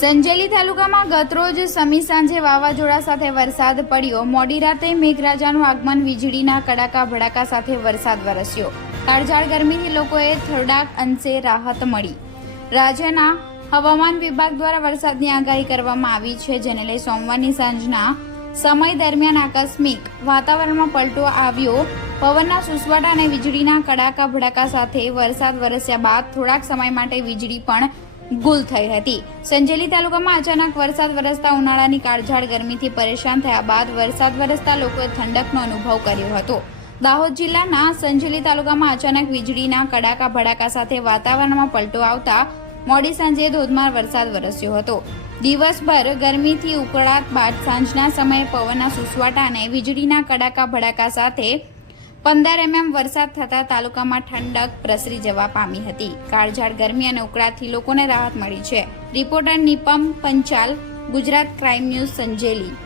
સંજેલી તાલુકામાં ગતરોજ સમી સાંજે વાવાઝોડા સાથે વરસાદ પડ્યો. મોડી રાતે મેઘરાજાનું આગમન વીજળીના કડાકા ભડાકા સાથે વરસાદ વરસ્યો. કાળઝાળ ગરમીથી લોકોએ થોડાક અંશે રાહત મળી. રાજ્યના હવામાન વિભાગ દ્વારા વરસાદની આગાહી કરવામાં આવી છે, જેને લઈ સોમવારની સાંજના સમય દરમિયાન આકસ્મિક વાતાવરણમાં પલટો આવ્યો. પવનના સુસવાટા અને વીજળીના કડાકા ભડાકા સાથે વરસાદ વરસ્યા બાદ થોડાક સમય માટે વીજળી પણ ગુલ થઈ હતી. સંજેલી તાલુકામાં અચાનક વરસાદ વરસતા ઉનાળાની કાળઝાળ ગરમીથી પરેશાન થયા બાદ વરસાદ વરસતા લોકોએ ઠંડકનો અનુભવ કર્યો હતો. દાહોદ જિલ્લાના સંજેલી તાલુકામાં અચાનક વીજળીના કડાકા ભડાકા સાથે વાતાવરણમાં પલટો આવતા મોડી સાંજે ધોધમાર વરસાદ વરસ્યો હતો. દિવસભર ગરમીથી ઉકળાટ બાદ સાંજના સમયે પવનના સુસવાટા અને વીજળીના કડાકા ભડાકા સાથે પંદર એમએમ વરસાદ થતા તાલુકામાં ઠંડક પ્રસરી જવા પામી હતી. કાળઝાળ ગરમી અને ઉકળાટથી લોકોને રાહત મળી છે. Reporter Nipam Panchal, Gujarat crime news Sanjeli.